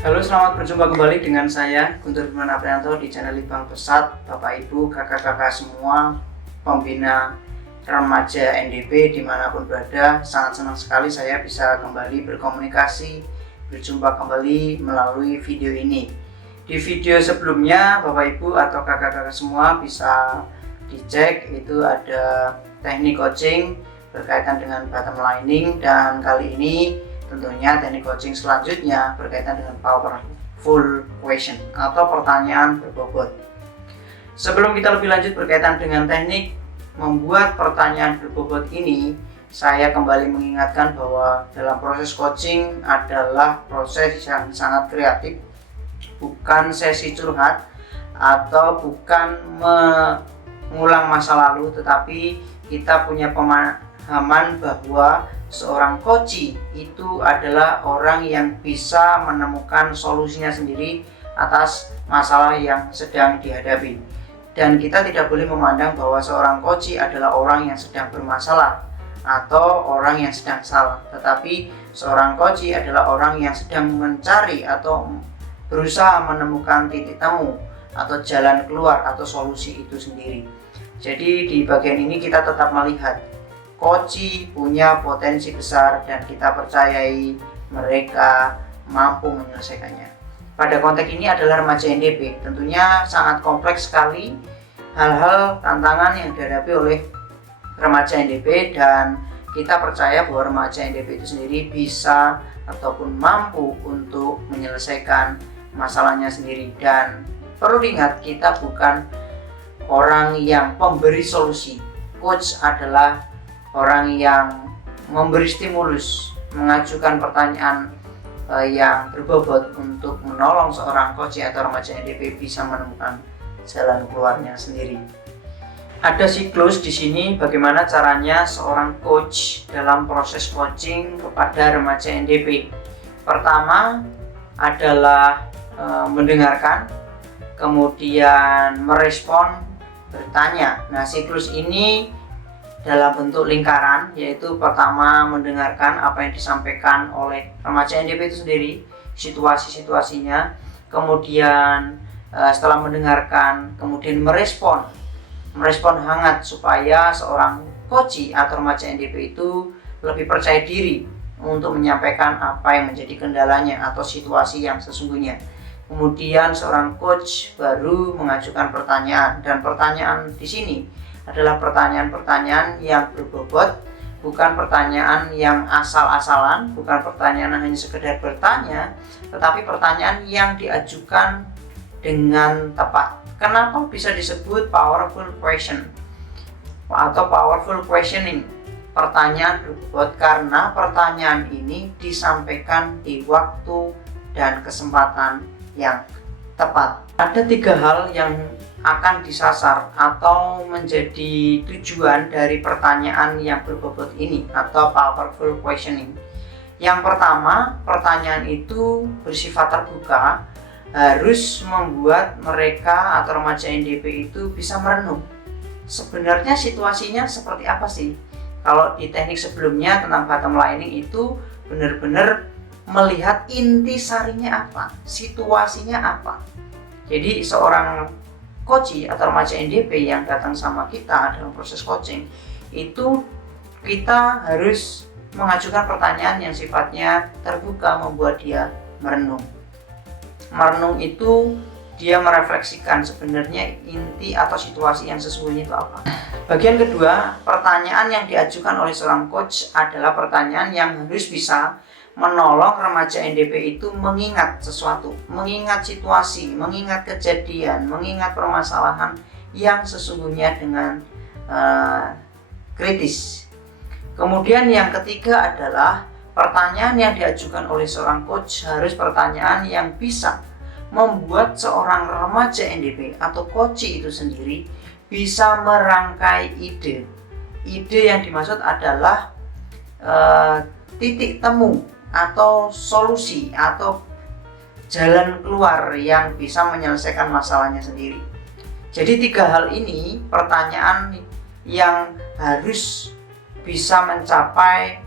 Halo, selamat berjumpa kembali dengan saya Guntur Firman Aprianto di channel Libang Pesat. Bapak Ibu, kakak-kakak semua pembina remaja NDP dimanapun berada, sangat senang sekali saya bisa kembali berkomunikasi, berjumpa kembali melalui video ini. Di video sebelumnya Bapak Ibu atau kakak-kakak semua bisa dicek, itu ada teknik coaching berkaitan dengan bottom lining, dan kali ini tentunya teknik coaching selanjutnya berkaitan dengan powerful question atau pertanyaan berbobot. Sebelum kita lebih lanjut berkaitan dengan teknik membuat pertanyaan berbobot ini, saya kembali mengingatkan bahwa dalam proses coaching adalah proses yang sangat kreatif, bukan sesi curhat atau bukan mengulang masa lalu, tetapi kita punya pemahaman bahwa seorang coach itu adalah orang yang bisa menemukan solusinya sendiri atas masalah yang sedang dihadapi. Dan kita tidak boleh memandang bahwa seorang coach adalah orang yang sedang bermasalah atau orang yang sedang salah, tetapi seorang coach adalah orang yang sedang mencari atau berusaha menemukan titik temu atau jalan keluar atau solusi itu sendiri. Jadi di bagian ini kita tetap melihat coach punya potensi besar dan kita percayai mereka mampu menyelesaikannya. Pada konteks ini adalah remaja NDP, tentunya sangat kompleks sekali hal-hal tantangan yang dihadapi oleh remaja NDP, dan kita percaya bahwa remaja NDP itu sendiri bisa ataupun mampu untuk menyelesaikan masalahnya sendiri. Dan perlu diingat, kita bukan orang yang pemberi solusi. Coach adalah orang yang memberi stimulus, mengajukan pertanyaan yang berbobot untuk menolong seorang coach atau remaja NDP bisa menemukan jalan keluarnya sendiri. Ada siklus di sini bagaimana caranya seorang coach dalam proses coaching kepada remaja NDP. Pertama adalah mendengarkan, kemudian merespon, bertanya. Nah, siklus ini dalam bentuk lingkaran, yaitu pertama mendengarkan apa yang disampaikan oleh remaja NDP itu sendiri, situasi-situasinya, kemudian setelah mendengarkan, kemudian merespon hangat supaya seorang coach atau remaja NDP itu lebih percaya diri untuk menyampaikan apa yang menjadi kendalanya atau situasi yang sesungguhnya. Kemudian seorang coach baru mengajukan pertanyaan, dan pertanyaan di sini adalah pertanyaan-pertanyaan yang berbobot, bukan pertanyaan yang asal-asalan, bukan pertanyaan hanya sekedar bertanya, tetapi pertanyaan yang diajukan dengan tepat. Kenapa bisa disebut powerful question atau powerful questioning? Pertanyaan berbobot karena pertanyaan ini disampaikan di waktu dan kesempatan yang tepat. Ada 3 hal yang akan disasar atau menjadi tujuan dari pertanyaan yang berbobot ini atau powerful questioning. Yang pertama, pertanyaan itu bersifat terbuka, harus membuat mereka atau remaja NDP itu bisa merenung. Sebenarnya situasinya seperti apa sih? Kalau di teknik sebelumnya tentang bottom lining itu benar-benar melihat intisarinya apa, situasinya apa. Jadi seorang coach atau remaja NDP yang datang sama kita dalam proses coaching itu, kita harus mengajukan pertanyaan yang sifatnya terbuka, membuat dia merenung. Merenung itu dia merefleksikan sebenarnya inti atau situasi yang sesungguhnya itu apa. Bagian kedua, pertanyaan yang diajukan oleh seorang coach adalah pertanyaan yang harus bisa menolong remaja NDP itu mengingat sesuatu, mengingat situasi, mengingat kejadian, mengingat permasalahan yang sesungguhnya dengan kritis. Kemudian yang ketiga adalah pertanyaan yang diajukan oleh seorang coach harus pertanyaan yang bisa membuat seorang remaja NDP atau coach itu sendiri bisa merangkai ide. Ide yang dimaksud adalah titik temu atau solusi atau jalan keluar yang bisa menyelesaikan masalahnya sendiri. Jadi 3 hal ini pertanyaan yang harus bisa mencapai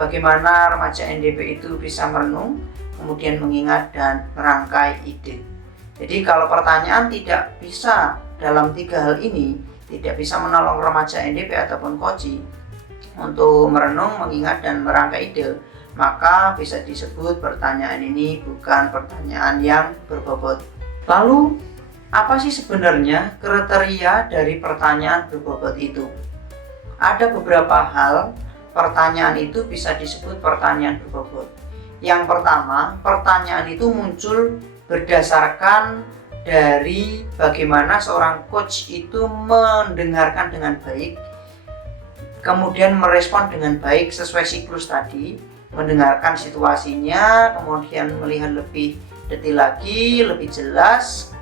bagaimana remaja NDP itu bisa merenung, kemudian mengingat dan merangkai ide. Jadi kalau pertanyaan tidak bisa dalam 3 hal ini, tidak bisa menolong remaja NDP ataupun Koci untuk merenung, mengingat dan merangkai ide, maka bisa disebut pertanyaan ini bukan pertanyaan yang berbobot. Lalu apa sih sebenarnya kriteria dari pertanyaan berbobot itu? Ada beberapa hal pertanyaan itu bisa disebut pertanyaan berbobot. Yang pertama, pertanyaan itu muncul berdasarkan dari bagaimana seorang coach itu mendengarkan dengan baik, kemudian merespon dengan baik sesuai siklus tadi, mendengarkan situasinya, kemudian melihat lebih detail lagi, lebih jelas,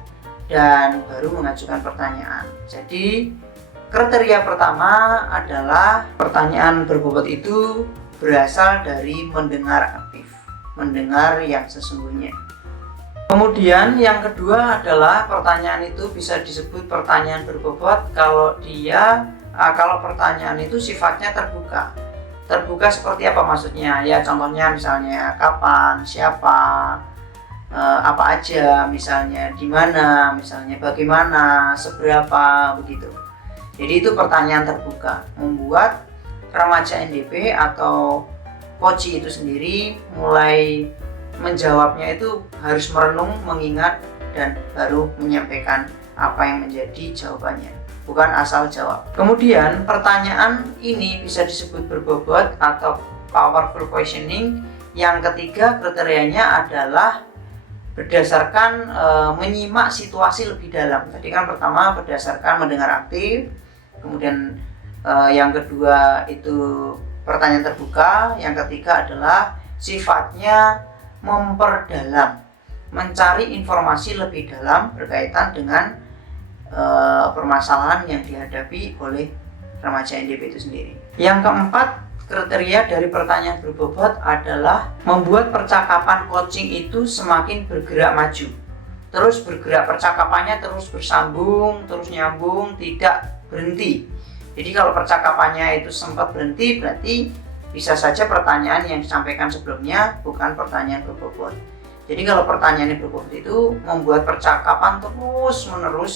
dan baru mengajukan pertanyaan. Jadi kriteria pertama adalah pertanyaan berbobot itu berasal dari mendengar aktif, mendengar yang sesungguhnya. Kemudian yang kedua adalah pertanyaan itu bisa disebut pertanyaan berbobot kalau pertanyaan itu sifatnya terbuka. Terbuka seperti apa maksudnya? Ya contohnya misalnya kapan, siapa, apa aja, misalnya di mana, misalnya bagaimana, seberapa, begitu. Jadi itu pertanyaan terbuka, membuat remaja NDP atau Koci itu sendiri mulai menjawabnya itu harus merenung, mengingat, dan baru menyampaikan apa yang menjadi jawabannya, bukan asal jawab. Kemudian pertanyaan ini bisa disebut berbobot atau powerful questioning. Yang ketiga kriterianya adalah berdasarkan menyimak situasi lebih dalam. Tadi kan pertama berdasarkan mendengar aktif, kemudian yang kedua itu pertanyaan terbuka, yang ketiga adalah sifatnya memperdalam, mencari informasi lebih dalam berkaitan dengan permasalahan yang dihadapi oleh remaja NDP itu sendiri. Yang keempat, kriteria dari pertanyaan berbobot adalah membuat percakapan coaching itu semakin bergerak maju. Terus bergerak, percakapannya terus bersambung, terus nyambung, tidak berhenti. Jadi kalau percakapannya itu sempat berhenti, berarti bisa saja pertanyaan yang disampaikan sebelumnya bukan pertanyaan berbobot. Jadi kalau pertanyaan berbobot itu membuat percakapan terus menerus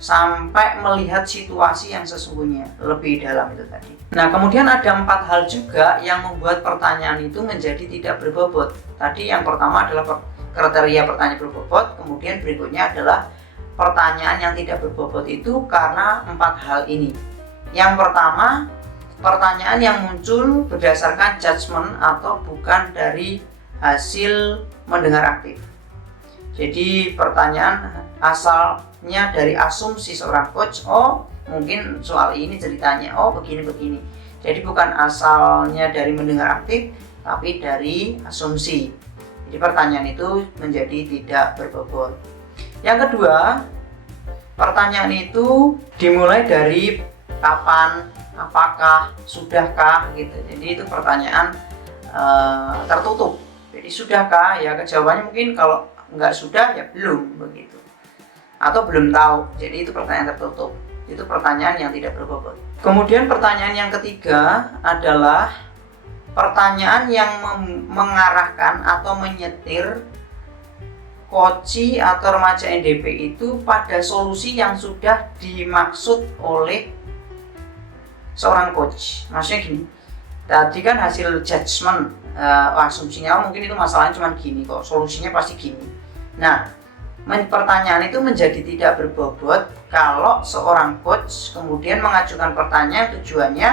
sampai melihat situasi yang sesungguhnya lebih dalam itu tadi. Nah, kemudian ada 4 hal juga yang membuat pertanyaan itu menjadi tidak berbobot. Tadi yang pertama adalah kriteria pertanyaan berbobot, kemudian berikutnya adalah pertanyaan yang tidak berbobot itu karena 4 hal ini. Yang pertama, pertanyaan yang muncul berdasarkan judgement atau bukan dari hasil mendengar aktif. Jadi pertanyaan asalnya dari asumsi seorang coach, oh mungkin soal ini ceritanya, oh begini-begini. Jadi bukan asalnya dari mendengar aktif, tapi dari asumsi. Jadi pertanyaan itu menjadi tidak berbobot. Yang kedua, pertanyaan itu dimulai dari kapan, apakah, sudahkah, gitu. Jadi itu pertanyaan tertutup. Jadi sudahkah, ya jawabannya mungkin kalau nggak sudah ya belum, begitu. Atau belum tahu. Jadi itu pertanyaan tertutup. Itu pertanyaan yang tidak berbobot. Kemudian pertanyaan yang ketiga adalah pertanyaan yang mengarahkan atau menyetir Koci atau remaja NDP itu pada solusi yang sudah dimaksud oleh seorang coach. Maksudnya gini, tadi kan hasil judgement, asumsinya mungkin itu masalahnya cuma gini kok, solusinya pasti gini. Nah, pertanyaan itu menjadi tidak berbobot kalau seorang coach kemudian mengajukan pertanyaan tujuannya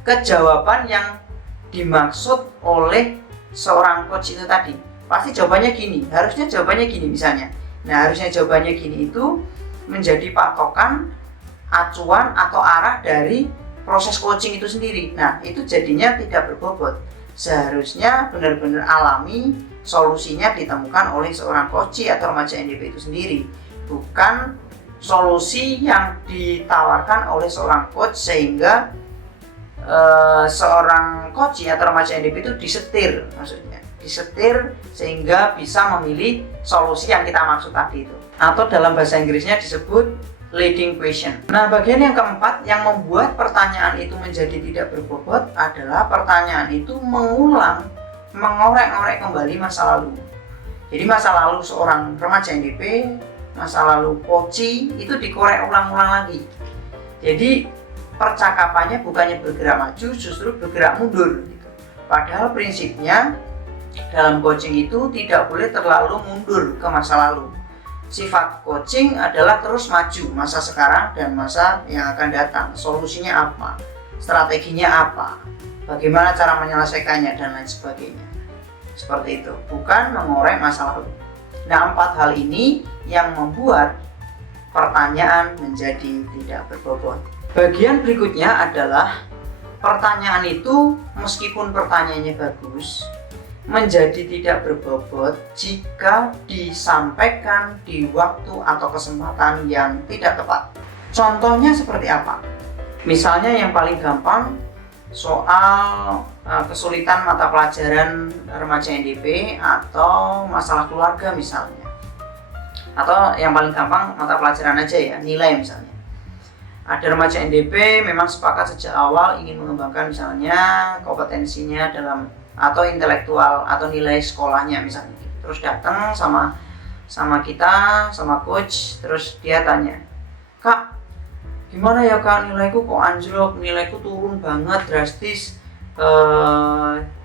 ke jawaban yang dimaksud oleh seorang coach itu tadi. Pasti jawabannya gini, harusnya jawabannya gini misalnya. Nah, harusnya jawabannya gini itu menjadi patokan, acuan atau arah dari proses coaching itu sendiri. Nah, itu jadinya tidak berbobot. Seharusnya benar-benar alami, solusinya ditemukan oleh seorang coach atau remaja NDP itu sendiri, bukan solusi yang ditawarkan oleh seorang coach sehingga seorang coach atau remaja NDP itu disetir, maksudnya disetir sehingga bisa memilih solusi yang kita maksud tadi itu, atau dalam bahasa Inggrisnya disebut leading question. Nah, bagian yang keempat yang membuat pertanyaan itu menjadi tidak berbobot adalah pertanyaan itu mengulang mengorek-ngorek kembali masa lalu. Jadi masa lalu seorang remaja NDP, masa lalu koci itu dikorek ulang-ulang lagi. Jadi percakapannya bukannya bergerak maju, justru bergerak mundur gitu. Padahal prinsipnya dalam coaching itu tidak boleh terlalu mundur ke masa lalu. Sifat coaching adalah terus maju masa sekarang dan masa yang akan datang. Solusinya apa? Strateginya apa? Bagaimana cara menyelesaikannya dan lain sebagainya. Seperti itu, bukan mengorek masa lalu. Nah, 4 hal ini yang membuat pertanyaan menjadi tidak berbobot. Bagian berikutnya adalah pertanyaan itu meskipun pertanyaannya bagus, menjadi tidak berbobot jika disampaikan di waktu atau kesempatan yang tidak tepat. Contohnya seperti apa? Misalnya yang paling gampang, soal kesulitan mata pelajaran remaja NDP atau masalah keluarga misalnya. Atau yang paling gampang mata pelajaran aja ya, nilai misalnya. Ada remaja NDP memang sepakat sejak awal ingin mengembangkan misalnya kompetensinya dalam atau intelektual atau nilai sekolahnya misalnya. Terus datang sama kita, sama coach, terus dia tanya, "Kak, gimana ya Kak, nilaiku kok anjlok, nilaiku turun banget drastis.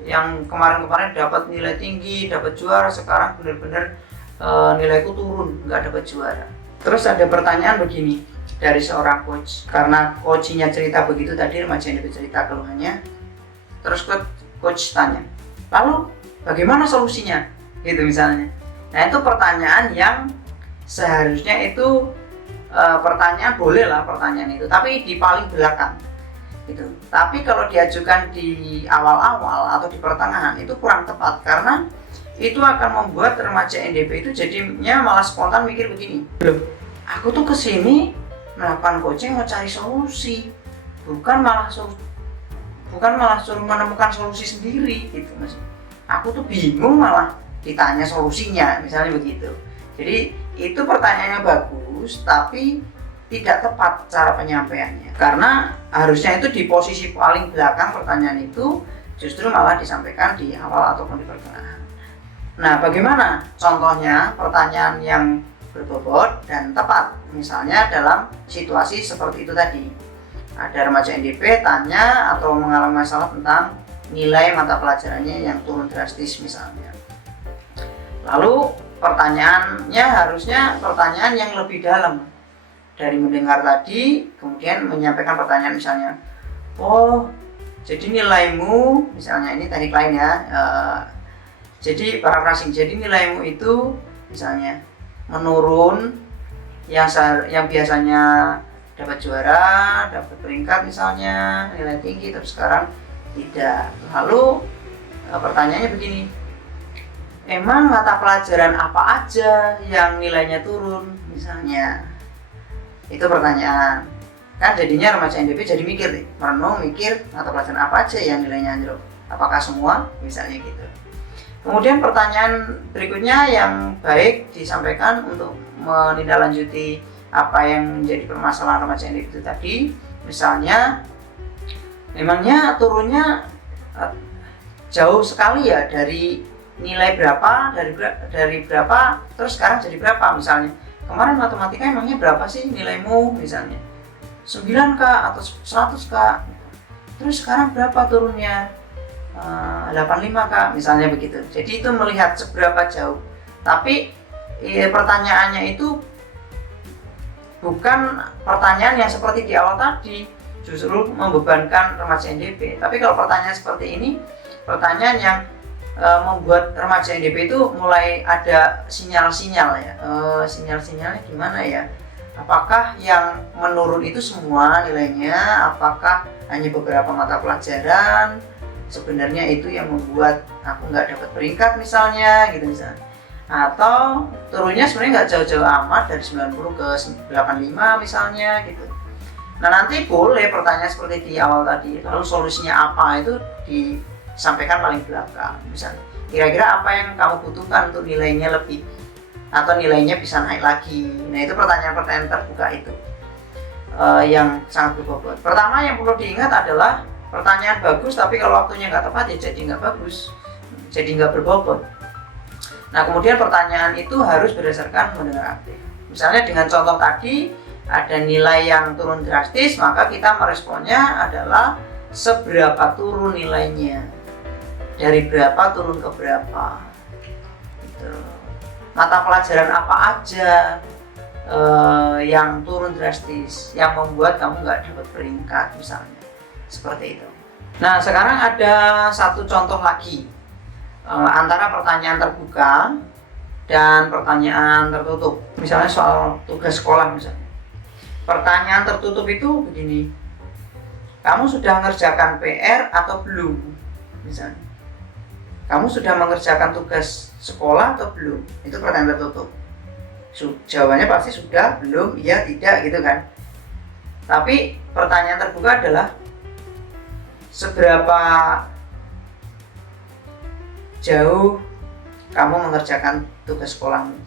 Yang kemarin-kemarin dapat nilai tinggi, dapat juara, sekarang benar-benar nilaiku turun, nggak dapat juara." Terus ada pertanyaan begini dari seorang coach, karena coachnya cerita begitu tadi, remaja ini cerita keluhannya. Terus coach tanya, "Lalu bagaimana solusinya?" Gitu misalnya. Nah, itu pertanyaan yang seharusnya itu pertanyaan, boleh lah pertanyaan itu, tapi di paling belakang gitu. Tapi kalau diajukan di awal-awal atau di pertengahan itu kurang tepat, karena itu akan membuat remaja NDP itu jadinya malah spontan mikir begini, "Loh, aku tuh kesini melakukan coaching mau cari solusi, bukan malah suruh menemukan solusi sendiri gitu Mas. Aku tuh bingung malah ditanya solusinya," misalnya begitu. Jadi itu pertanyaannya bagus, tapi tidak tepat cara penyampaiannya, karena harusnya itu di posisi paling belakang pertanyaan itu, justru malah disampaikan di awal ataupun di pertengahan. Nah, bagaimana contohnya pertanyaan yang berbobot dan tepat? Misalnya dalam situasi seperti itu tadi, ada remaja NDP tanya atau mengalami masalah tentang nilai mata pelajarannya yang turun drastis misalnya. Lalu pertanyaannya harusnya pertanyaan yang lebih dalam. Dari mendengar tadi, kemudian menyampaikan pertanyaan misalnya, "Oh, jadi nilaimu," misalnya ini teknik lain ya, jadi paraphrasing, "Jadi nilaimu itu misalnya menurun, yang biasanya dapat juara, dapat peringkat misalnya, nilai tinggi, terus sekarang tidak." Lalu pertanyaannya begini, "Emang mata pelajaran apa aja yang nilainya turun?" misalnya. Itu pertanyaan. Kan jadinya remaja NDP jadi mikir nih, merenung, mikir mata pelajaran apa aja yang nilainya anjlok. Apakah semua? Misalnya gitu. Kemudian pertanyaan berikutnya yang baik disampaikan untuk menindaklanjuti apa yang menjadi permasalahan remaja NDP itu tadi. Misalnya, memangnya turunnya jauh sekali ya dari nilai berapa, dari berapa, terus sekarang jadi berapa misalnya. Kemarin matematika emangnya berapa sih nilaimu misalnya? 9 Kak atau 100 Kak. Terus sekarang berapa turunnya? 85 Kak misalnya begitu. Jadi itu melihat seberapa jauh. Tapi pertanyaannya itu bukan pertanyaan yang seperti di awal tadi, justru membebankan remaja NDP. Tapi kalau pertanyaan seperti ini, pertanyaan yang membuat remaja NDP itu mulai ada sinyal-sinyal ya. Sinyal-sinyalnya gimana ya? Apakah yang menurun itu semua nilainya? Apakah hanya beberapa mata pelajaran? Sebenarnya itu yang membuat aku nggak dapat peringkat misalnya, gitu misalnya. Atau turunnya sebenarnya nggak jauh-jauh amat dari 90 ke 85 misalnya gitu. Nah, nanti boleh pertanyaan seperti di awal tadi. Lalu solusinya apa itu disampaikan paling belakang. Misalnya, kira-kira apa yang kamu butuhkan untuk nilainya lebih atau nilainya bisa naik lagi. Nah, itu pertanyaan-pertanyaan terbuka itu yang sangat berbobot. Pertama yang perlu diingat adalah pertanyaan bagus, tapi kalau waktunya nggak tepat ya jadi nggak bagus. jadi nggak berbobot. Nah, kemudian pertanyaan itu harus berdasarkan mendengar aktif. Misalnya dengan contoh tadi, ada nilai yang turun drastis, maka kita meresponnya adalah seberapa turun nilainya, dari berapa turun ke berapa gitu. Mata pelajaran apa aja yang turun drastis, yang membuat kamu nggak dapat peringkat misalnya, seperti itu. Nah, sekarang ada satu contoh lagi antara pertanyaan terbuka dan pertanyaan tertutup. Misalnya soal tugas sekolah misalnya. Pertanyaan tertutup itu begini, kamu sudah mengerjakan PR atau belum? Misalnya, kamu sudah mengerjakan tugas sekolah atau belum? Itu pertanyaan tertutup. Jawabannya pasti sudah, belum, iya, tidak gitu kan. Tapi pertanyaan terbuka adalah seberapa jauh kamu mengerjakan tugas sekolahmu.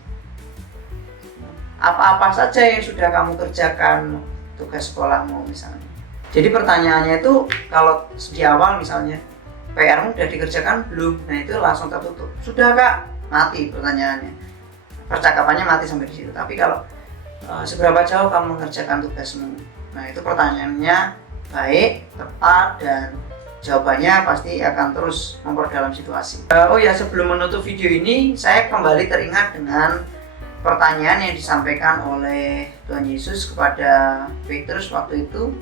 Apa-apa saja yang sudah kamu kerjakan tugas sekolahmu misalnya. Jadi pertanyaannya itu kalau di awal misalnya PR-mu sudah dikerjakan belum? Nah, itu langsung tertutup. Sudah Kak, mati pertanyaannya. Percakapannya mati sampai di situ. Tapi kalau seberapa jauh kamu mengerjakan tugasmu? Nah, itu pertanyaannya baik, tepat, dan jawabannya pasti akan terus memperdalam situasi. Oh ya, sebelum menutup video ini, saya kembali teringat dengan pertanyaan yang disampaikan oleh Tuhan Yesus kepada Petrus waktu itu,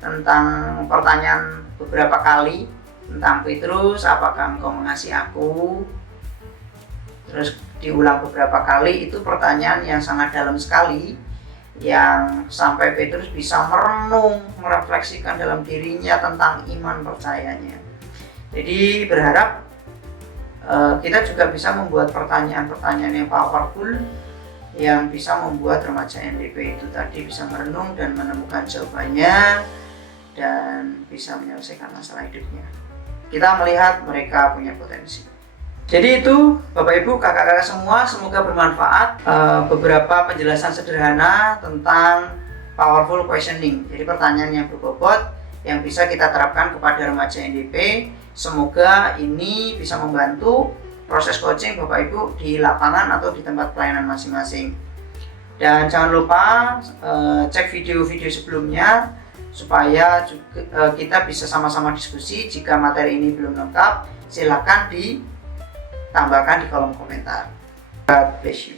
tentang pertanyaan beberapa kali tentang Petrus, apakah engkau mengasihi aku? Terus diulang beberapa kali. Itu pertanyaan yang sangat dalam sekali, yang sampai Petrus bisa merenung, merefleksikan dalam dirinya tentang iman percayanya. Jadi berharap kita juga bisa membuat pertanyaan-pertanyaan yang powerful, yang bisa membuat remaja NDP itu tadi bisa merenung dan menemukan jawabannya, dan bisa menyelesaikan masalah hidupnya. Kita melihat mereka punya potensi. Jadi itu Bapak Ibu, kakak-kakak semua, semoga bermanfaat beberapa penjelasan sederhana tentang powerful questioning. Jadi pertanyaan yang berbobot yang bisa kita terapkan kepada remaja NDP. Semoga ini bisa membantu proses coaching Bapak Ibu di lapangan atau di tempat pelayanan masing-masing. Dan jangan lupa cek video-video sebelumnya supaya juga, kita bisa sama-sama diskusi. Jika materi ini belum lengkap, silakan ditambahkan di kolom komentar. God bless you.